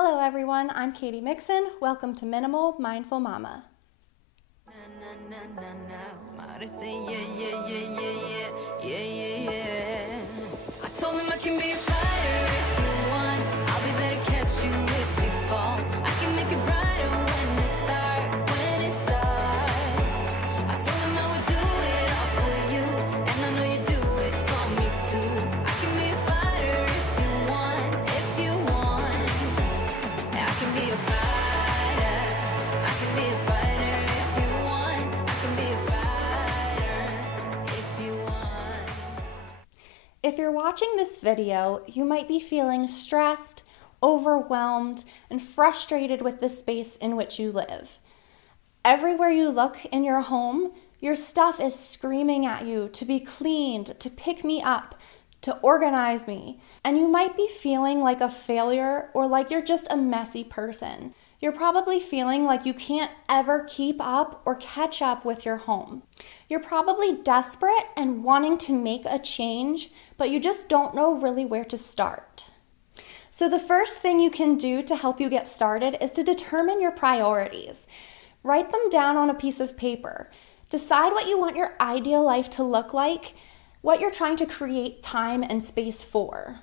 Hello everyone, I'm Katie Mixon. Welcome to Minimal Mindful Mama. I told him I can be a fighter if you want. I'll be there to catch you if you fall. I can make it brighter when it starts, I told him I would do it all for you, and I know you do it for me too. I can be a fighter if you want. I can be a fighter. I can be a fighter if you want. I can be a fighter if you want. If you're watching this video, you might be feeling stressed, overwhelmed, and frustrated with the space in which you live. Everywhere you look in your home, your stuff is screaming at you to be cleaned, to pick me up, to organize me. And you might be feeling like a failure or like you're just a messy person. You're probably feeling like you can't ever keep up or catch up with your home. You're probably desperate and wanting to make a change, but you just don't know really where to start. So the first thing you can do to help you get started is to determine your priorities. Write them down on a piece of paper. Decide what you want your ideal life to look like, what you're trying to create time and space for.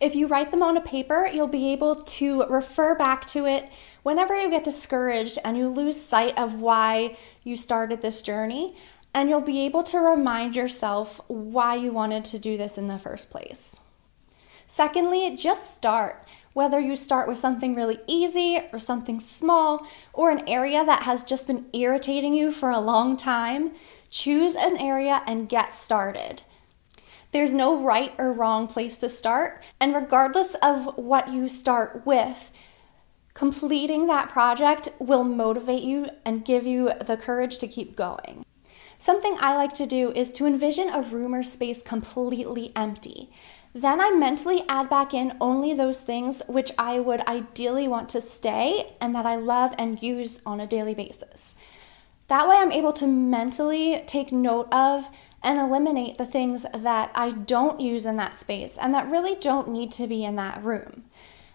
If you write them on a paper, you'll be able to refer back to it whenever you get discouraged and you lose sight of why you started this journey, and you'll be able to remind yourself why you wanted to do this in the first place. Secondly, just start. Whether you start with something really easy or something small or an area that has just been irritating you for a long time, choose an area and get started. There's no right or wrong place to start, and regardless of what you start with, completing that project will motivate you and give you the courage to keep going. Something I like to do is to envision a room or space completely empty. Then I mentally add back in only those things which I would ideally want to stay and that I love and use on a daily basis. That way I'm able to mentally take note of and eliminate the things that I don't use in that space and that really don't need to be in that room.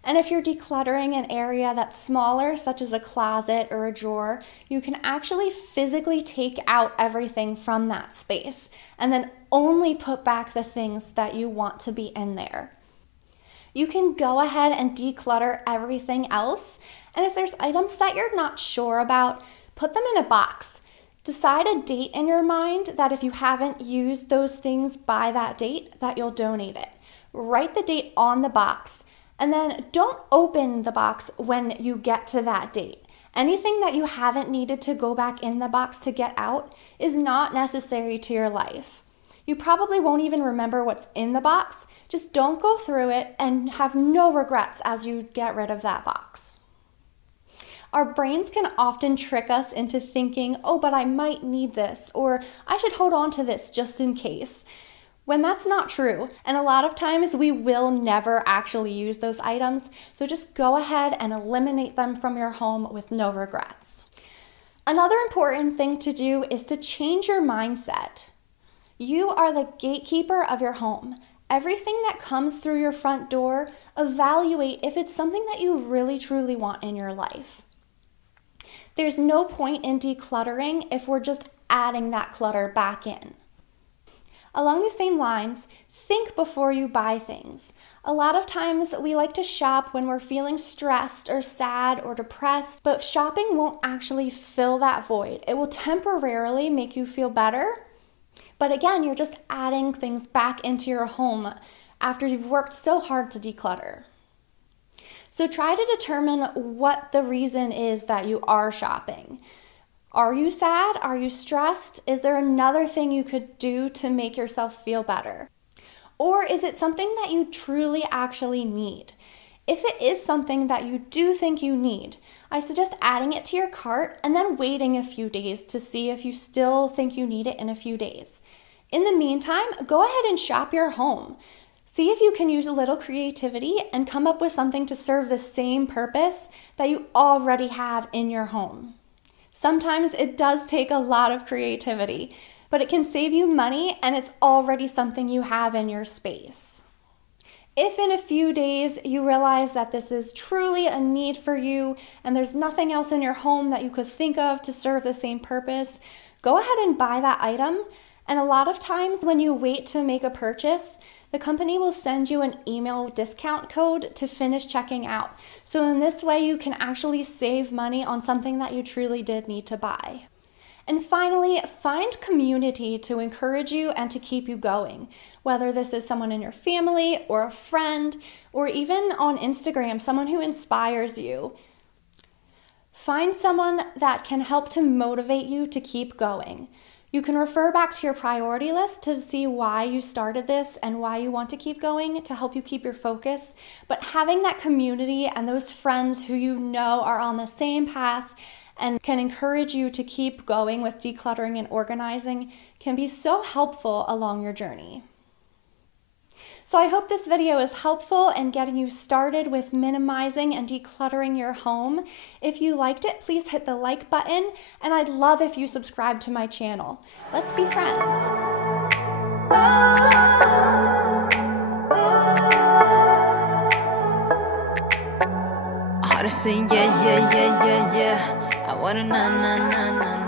And if you're decluttering an area that's smaller, such as a closet or a drawer, you can actually physically take out everything from that space and then only put back the things that you want to be in there. You can go ahead and declutter everything else, and if there's items that you're not sure about, put them in a box. Decide a date in your mind that if you haven't used those things by that date, that you'll donate it. Write the date on the box. And then don't open the box when you get to that date. Anything that you haven't needed to go back in the box to get out is not necessary to your life. You probably won't even remember what's in the box. Just don't go through it and have no regrets as you get rid of that box. Our brains can often trick us into thinking, oh, but I might need this, or I should hold on to this just in case. When that's not true, and a lot of times we will never actually use those items, so just go ahead and eliminate them from your home with no regrets. Another important thing to do is to change your mindset. You are the gatekeeper of your home. Everything that comes through your front door, evaluate if it's something that you really truly want in your life. There's no point in decluttering if we're just adding that clutter back in. Along the same lines, think before you buy things. A lot of times we like to shop when we're feeling stressed or sad or depressed, but shopping won't actually fill that void. It will temporarily make you feel better, but again, you're just adding things back into your home after you've worked so hard to declutter. So try to determine what the reason is that you are shopping. Are you sad? Are you stressed? Is there another thing you could do to make yourself feel better? Or is it something that you truly actually need? If it is something that you do think you need, I suggest adding it to your cart and then waiting a few days to see if you still think you need it in a few days. In the meantime, go ahead and shop your home. See if you can use a little creativity and come up with something to serve the same purpose that you already have in your home. Sometimes it does take a lot of creativity, but it can save you money and it's already something you have in your space. If in a few days you realize that this is truly a need for you and there's nothing else in your home that you could think of to serve the same purpose, go ahead and buy that item. And a lot of times when you wait to make a purchase, the company will send you an email discount code to finish checking out. So in this way, you can actually save money on something that you truly did need to buy. And finally, find community to encourage you and to keep you going. Whether this is someone in your family or a friend, or even on Instagram, someone who inspires you. Find someone that can help to motivate you to keep going. You can refer back to your priority list to see why you started this and why you want to keep going to help you keep your focus. But having that community and those friends who you know are on the same path and can encourage you to keep going with decluttering and organizing can be so helpful along your journey. So I hope this video is helpful in getting you started with minimizing and decluttering your home. If you liked it, please hit the like button, and I'd love if you subscribe to my channel. Let's be friends. Heart is saying yeah, yeah, yeah, yeah, yeah. I wanna na na na na.